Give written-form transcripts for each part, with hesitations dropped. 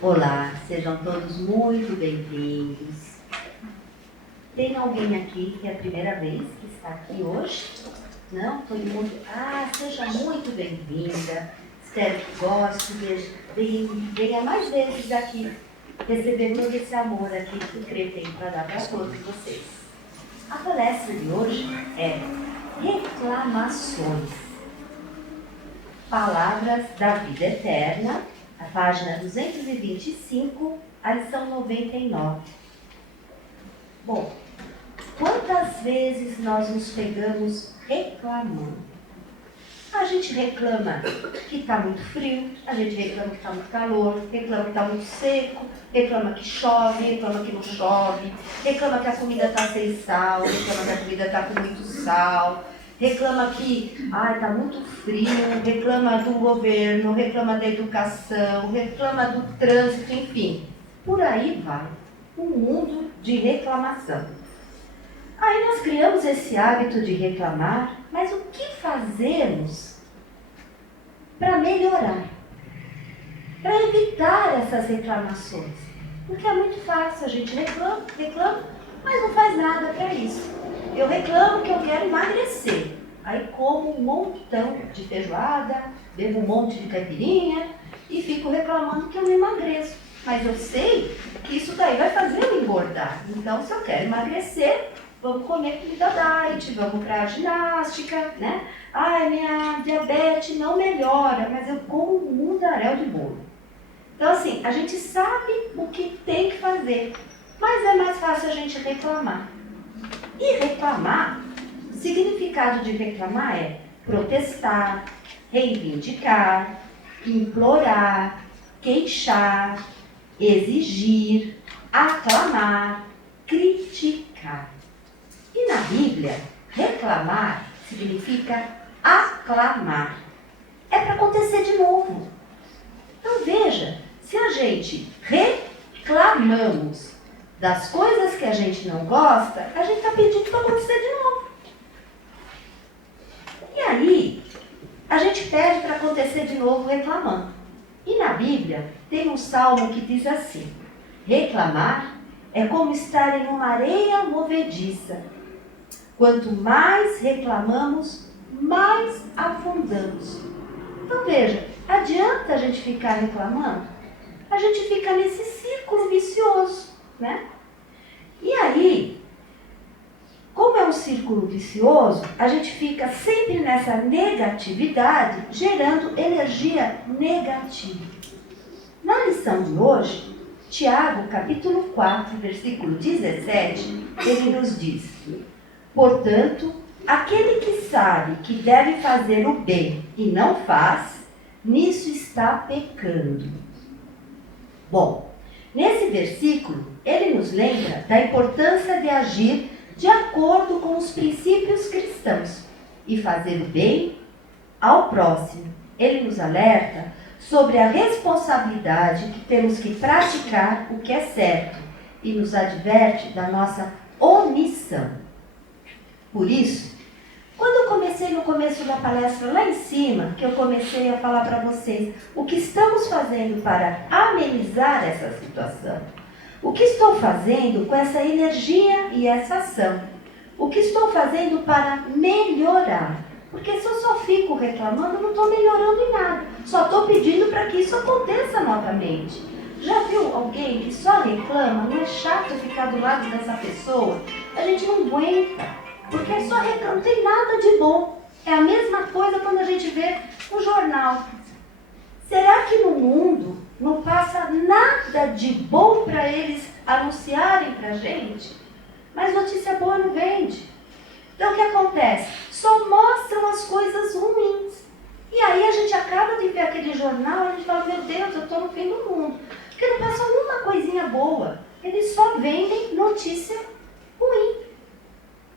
Olá, sejam todos muito bem-vindos. Tem alguém aqui que é a primeira vez que está aqui hoje? Não? Todo mundo? Seja muito bem-vinda. Espero que goste, venha mais vezes aqui, receber todo esse amor aqui que o CRE tem para dar para todos vocês. A palestra de hoje é Reclamações. Palavras da Vida Eterna, a página 225, a lição 99. Bom, quantas vezes nós nos pegamos reclamando? A gente reclama que está muito frio, a gente reclama que está muito calor, reclama que está muito seco, reclama que chove, reclama que não chove, reclama que a comida está sem sal, reclama que a comida está com muito sal, reclama que está muito frio, reclama do governo, reclama da educação, reclama do trânsito, enfim. Por aí vai um mundo de reclamação. Aí nós criamos esse hábito de reclamar, mas o que fazemos para melhorar? Para evitar essas reclamações? Porque é muito fácil, a gente reclama, mas não faz nada para isso. Eu reclamo que eu quero emagrecer. Aí como um montão de feijoada, bebo um monte de caipirinha e fico reclamando que eu não emagreço. Mas eu sei que isso daí vai fazer eu engordar. Então, se eu quero emagrecer, vamos comer comida diet, vamos para a ginástica, né? Minha diabetes não melhora, mas eu como um mundaréu de bolo. Então, assim, a gente sabe o que tem que fazer, mas é mais fácil a gente reclamar. E reclamar, o significado de reclamar é protestar, reivindicar, implorar, queixar, exigir, aclamar, criticar. E na Bíblia, reclamar significa aclamar. É para acontecer de novo. Então veja, se a gente reclamamos das coisas que a gente não gosta, a gente está pedindo para acontecer de novo. E aí, a gente pede para acontecer de novo reclamando. E na Bíblia, tem um salmo que diz assim: reclamar é como estar em uma areia movediça. Quanto mais reclamamos, mais afundamos. Então veja, adianta a gente ficar reclamando? A gente fica nesse círculo vicioso, né? E aí, como é um círculo vicioso, a gente fica sempre nessa negatividade, gerando energia negativa. Na lição de hoje, Tiago, capítulo 4, versículo 17, ele nos diz: portanto, aquele que sabe que deve fazer o bem e não faz, nisso está pecando. Bom, nesse versículo, ele nos lembra da importância de agir de acordo com os princípios cristãos e fazer o bem ao próximo. Ele nos alerta sobre a responsabilidade que temos que praticar o que é certo e nos adverte da nossa omissão. Por isso, quando eu comecei no começo da palestra lá em cima, que eu comecei a falar para vocês o que estamos fazendo para amenizar essa situação, o que estou fazendo com essa energia e essa ação, o que estou fazendo para melhorar, porque se eu só fico reclamando, eu não estou melhorando em nada, só estou pedindo para que isso aconteça novamente. Já viu alguém que só reclama? Não é chato ficar do lado dessa pessoa? A gente não aguenta. Porque só reclama, não tem nada de bom. É a mesma coisa quando a gente vê no jornal. Será que no mundo não passa nada de bom para eles anunciarem para a gente? Mas notícia boa não vende. Então o que acontece? Só mostram as coisas ruins. E aí a gente acaba de ver aquele jornal e a gente fala: meu Deus, eu estou no fim do mundo. Porque não passa uma coisinha boa. Eles só vendem notícia ruim.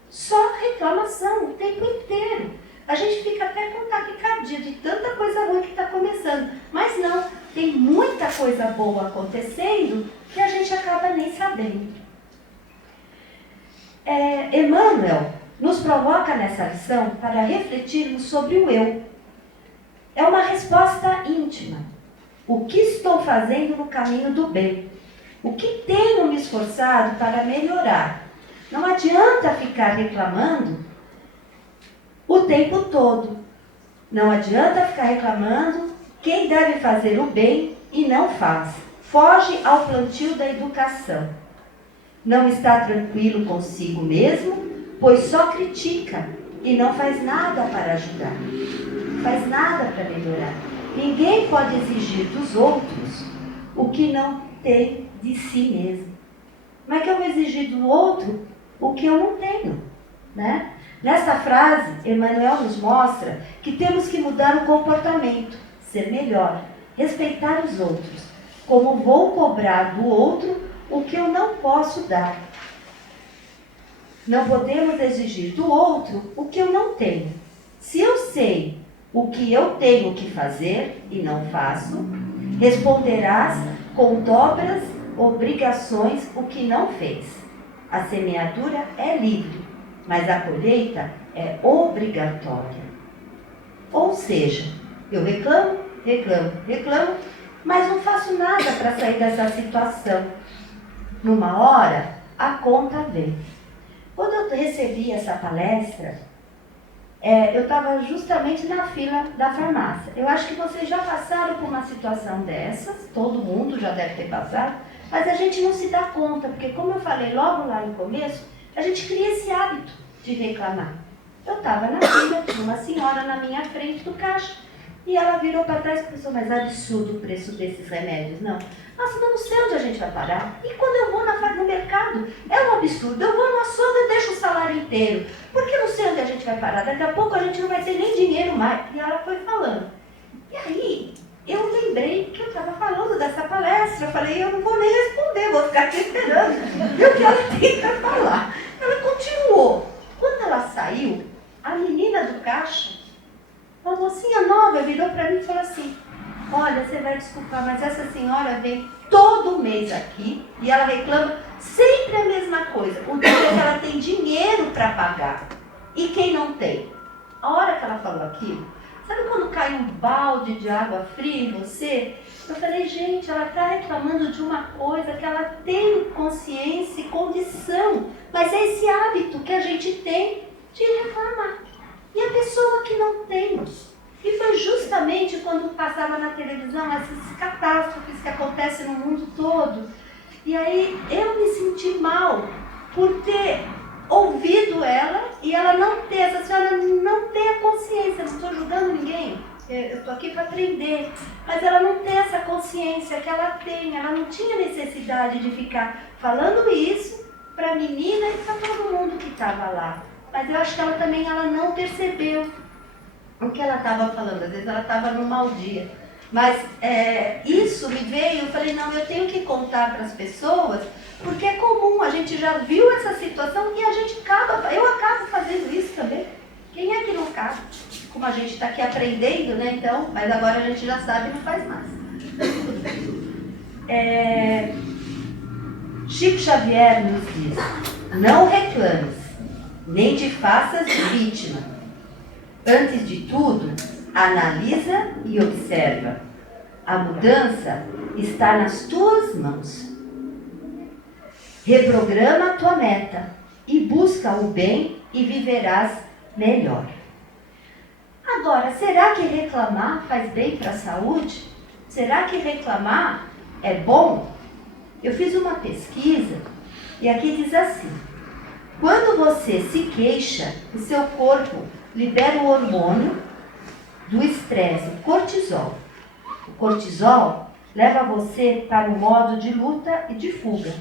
Só reclamação o tempo inteiro. A gente fica até com taquicardia de tanta coisa ruim que está começando. Mas não, tem muita coisa boa acontecendo que a gente acaba nem sabendo. Emmanuel nos provoca nessa lição para refletirmos sobre o eu. É uma resposta íntima. O que estou fazendo no caminho do bem? O que tenho me esforçado para melhorar? Não adianta ficar reclamando o tempo todo. Não adianta ficar reclamando quem deve fazer o bem e não faz. Foge ao plantio da educação. Não está tranquilo consigo mesmo, pois só critica e não faz nada para ajudar. Não faz nada para melhorar. Ninguém pode exigir dos outros o que não tem de si mesmo. Como é que eu vou exigir do outro o que eu não tenho, né? Nesta frase, Emmanuel nos mostra que temos que mudar o comportamento, ser melhor, respeitar os outros. Como vou cobrar do outro o que eu não posso dar? Não podemos exigir do outro o que eu não tenho. Se eu sei o que eu tenho que fazer e não faço, responderás com dobras obrigações o que não fez. A semeadura é livre, mas a colheita é obrigatória. Ou seja, eu reclamo, mas não faço nada para sair dessa situação. Numa hora, a conta vem. Quando eu recebi essa palestra, eu estava justamente na fila da farmácia. Eu acho que vocês já passaram por uma situação dessas, todo mundo já deve ter passado, mas a gente não se dá conta, porque como eu falei logo lá no começo, a gente cria esse hábito de reclamar. Eu estava na fila, tinha uma senhora na minha frente do caixa, e ela virou para trás e pensou, mas absurdo o preço desses remédios, não? Nossa, eu não sei onde a gente vai parar. E quando eu vou no mercado, é um absurdo. Eu vou no açougue e deixo o salário inteiro. Porque eu não sei onde a gente vai parar. Daqui a pouco a gente não vai ter nem dinheiro mais. E ela foi falando. E aí, eu lembrei que eu estava falando dessa palestra. Eu falei, eu não vou nem responder, vou ficar aqui esperando. E o que ela tem para falar? Ela continuou. Quando ela saiu, a menina do caixa, uma mocinha nova, virou para mim e falou assim, olha, você vai desculpar, mas essa senhora vem todo mês aqui e ela reclama sempre a mesma coisa. O dia que ela tem dinheiro para pagar e quem não tem. A hora que ela falou aquilo, sabe quando cai um balde de água fria em você? Eu falei, gente, ela está reclamando de uma coisa que ela tem consciência e condição, mas é esse hábito que a gente tem de reclamar. E a pessoa que não tem. E foi justamente quando passava na televisão essas catástrofes que acontecem no mundo todo. E aí eu me senti mal por ter ouvido ela e ela não ter, essa senhora não ter a consciência, não estou julgando ninguém, eu estou aqui para aprender, mas ela não tem essa consciência que ela tem, ela não tinha necessidade de ficar falando isso para a menina e para todo mundo que estava lá. Mas eu acho que ela também não percebeu o que ela estava falando, às vezes ela estava num mau dia. Mas isso me veio, eu falei, não, eu tenho que contar para as pessoas, porque é comum, a gente já viu essa situação e a gente eu acabo fazendo isso também. Quem é que não acaba? Como a gente está aqui aprendendo, né, então, mas agora a gente já sabe e não faz mais. Chico Xavier nos diz, não reclames, nem te faças vítima. Antes de tudo, analisa e observa. A mudança está nas tuas mãos. Reprograma a tua meta e busca o bem e viverás melhor. Agora, será que reclamar faz bem para a saúde? Será que reclamar é bom? Eu fiz uma pesquisa e aqui diz assim, quando você se queixa, o seu corpo libera o hormônio do estresse, o cortisol. O cortisol leva você para o modo de luta e de fuga,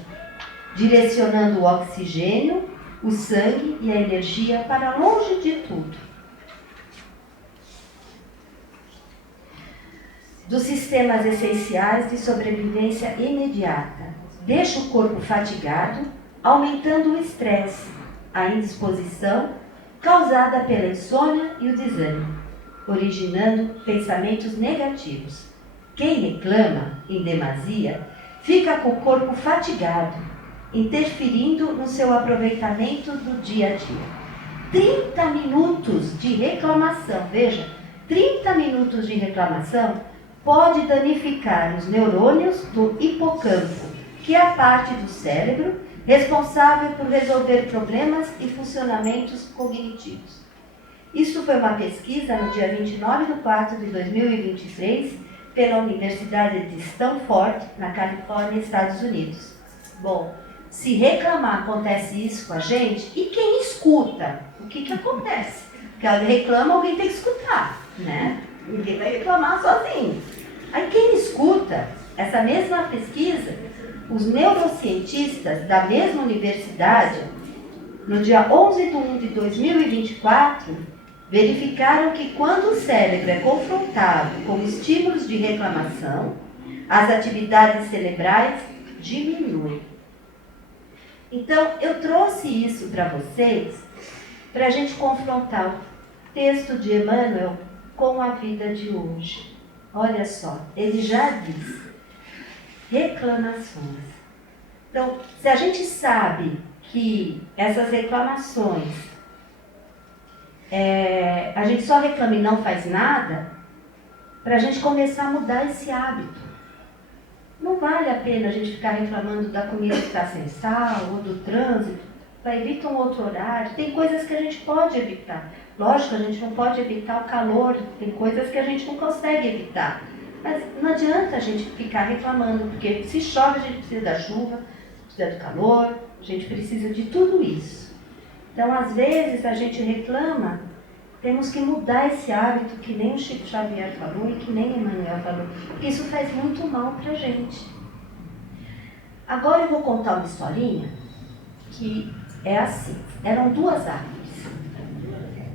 direcionando o oxigênio, o sangue e a energia para longe de tudo. Dos sistemas essenciais de sobrevivência imediata. Deixa o corpo fatigado, aumentando o estresse, a indisposição causada pela insônia e o desânimo, originando pensamentos negativos. Quem reclama em demasia fica com o corpo fatigado, interferindo no seu aproveitamento do dia a dia. 30 minutos de reclamação, veja, 30 minutos de reclamação pode danificar os neurônios do hipocampo, que é a parte do cérebro responsável por resolver problemas e funcionamentos cognitivos. Isso foi uma pesquisa no dia 29/4/2023 pela Universidade de Stanford, na Califórnia, Estados Unidos. Bom, se reclamar acontece isso com a gente, e quem escuta? O que acontece? Porque alguém reclama, alguém tem que escutar, né? Ninguém vai reclamar sozinho. Aí quem escuta, essa mesma pesquisa, os neurocientistas da mesma universidade, no dia 11/1/2024, verificaram que quando o cérebro é confrontado com estímulos de reclamação, as atividades cerebrais diminuem. Então, eu trouxe isso para vocês, para a gente confrontar o texto de Emmanuel com a vida de hoje. Olha só, ele já diz, reclamações. Então, se a gente sabe que essas reclamações, a gente só reclama e não faz nada, para a gente começar a mudar esse hábito. Não vale a pena a gente ficar reclamando da comida que está sem sal, ou do trânsito, evita um outro horário. Tem coisas que a gente pode evitar. Lógico, a gente não pode evitar o calor, tem coisas que a gente não consegue evitar. Mas não adianta a gente ficar reclamando, porque se chove a gente precisa da chuva, precisa do calor, a gente precisa de tudo isso. Então, às vezes, a gente reclama, temos que mudar esse hábito, que nem o Chico Xavier falou e que nem Emmanuel falou, porque isso faz muito mal pra gente. Agora eu vou contar uma historinha que é assim. Eram duas árvores.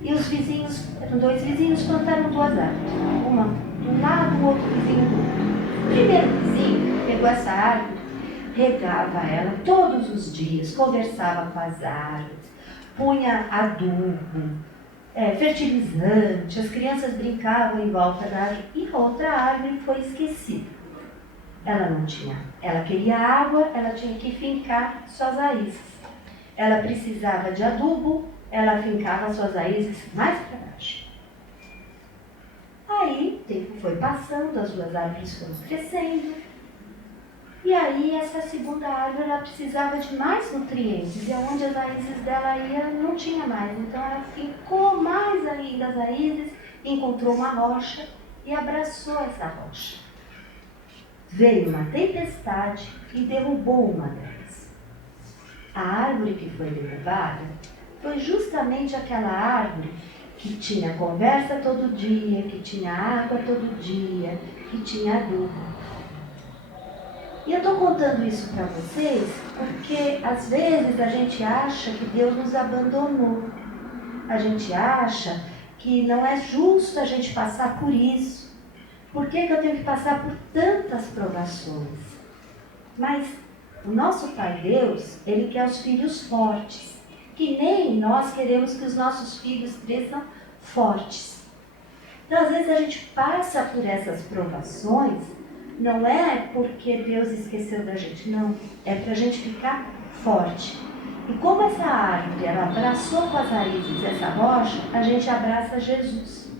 E os vizinhos, eram dois vizinhos, plantaram duas árvores. Uma de um lado, o outro vizinho do outro. O primeiro vizinho pegou essa árvore, regava ela todos os dias, conversava com as árvores, punha adubo, fertilizante, as crianças brincavam em volta da árvore e a outra árvore foi esquecida. Ela não tinha, ela queria água, ela tinha que fincar suas raízes. Ela precisava de adubo, ela fincava suas raízes mais para baixo. Aí o tempo foi passando, as duas árvores foram crescendo. E aí essa segunda árvore ela precisava de mais nutrientes, e onde as raízes dela iam não tinha mais. Então ela fincou mais ainda as raízes, encontrou uma rocha e abraçou essa rocha. Veio uma tempestade e derrubou uma delas. A árvore que foi derrubada foi justamente aquela árvore que tinha conversa todo dia, que tinha água todo dia, que tinha adubo. E eu estou contando isso para vocês porque às vezes a gente acha que Deus nos abandonou. A gente acha que não é justo a gente passar por isso. Por que eu tenho que passar por tantas provações? Mas o nosso Pai Deus, Ele quer os filhos fortes. Que nem nós queremos que os nossos filhos cresçam fortes. Então às vezes a gente passa por essas provações. Não é porque Deus esqueceu da gente, não. É para a gente ficar forte. E como essa árvore, ela abraçou com as raízes essa rocha, a gente abraça Jesus.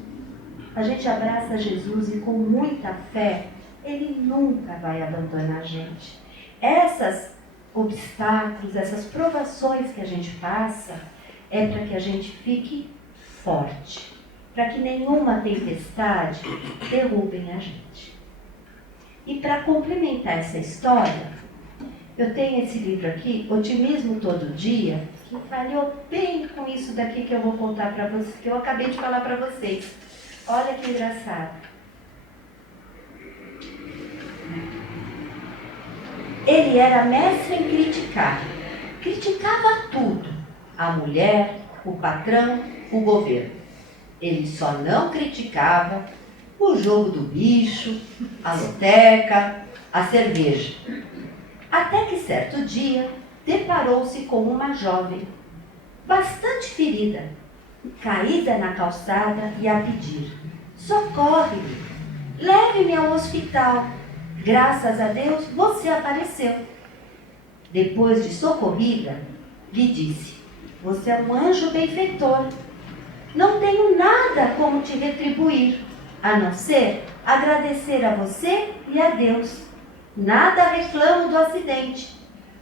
A gente abraça Jesus e com muita fé, Ele nunca vai abandonar a gente. Esses obstáculos, essas provações que a gente passa, é para que a gente fique forte. Para que nenhuma tempestade derrubem a gente. E para complementar essa história, eu tenho esse livro aqui, Otimismo Todo Dia, que falhou bem com isso daqui que eu vou contar para vocês, que eu acabei de falar para vocês. Olha que engraçado. Ele era mestre em criticar. Criticava tudo. A mulher, o patrão, o governo. Ele só não criticava o jogo do bicho, a loteca, a cerveja. Até que certo dia, deparou-se com uma jovem, bastante ferida, caída na calçada e a pedir: socorre-me, leve-me ao hospital. Graças a Deus, você apareceu. Depois de socorrida, lhe disse: você é um anjo benfeitor. Não tenho nada como te retribuir, a não ser agradecer a você e a Deus. Nada reclamo do acidente,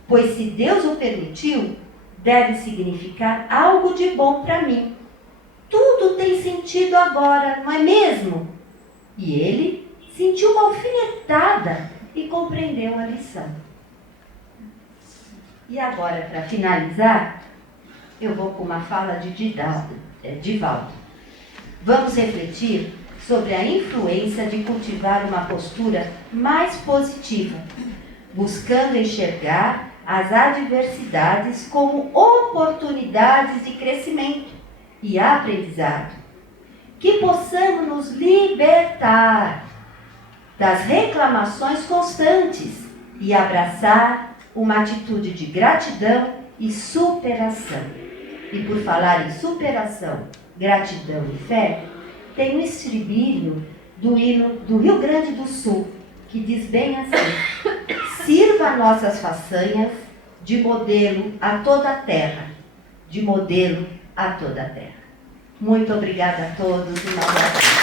pois se Deus o permitiu, deve significar algo de bom para mim. Tudo tem sentido agora, não é mesmo? E ele sentiu uma alfinetada e compreendeu a lição. E agora, para finalizar, eu vou com uma fala de Divaldo. Vamos refletir sobre a influência de cultivar uma postura mais positiva, buscando enxergar as adversidades como oportunidades de crescimento e aprendizado. Que possamos nos libertar das reclamações constantes e abraçar uma atitude de gratidão e superação. E por falar em superação, gratidão e fé, tem um estribilho do hino do Rio Grande do Sul, que diz bem assim: sirva nossas façanhas de modelo a toda a terra, de modelo a toda a terra. Muito obrigada a todos e um abraço.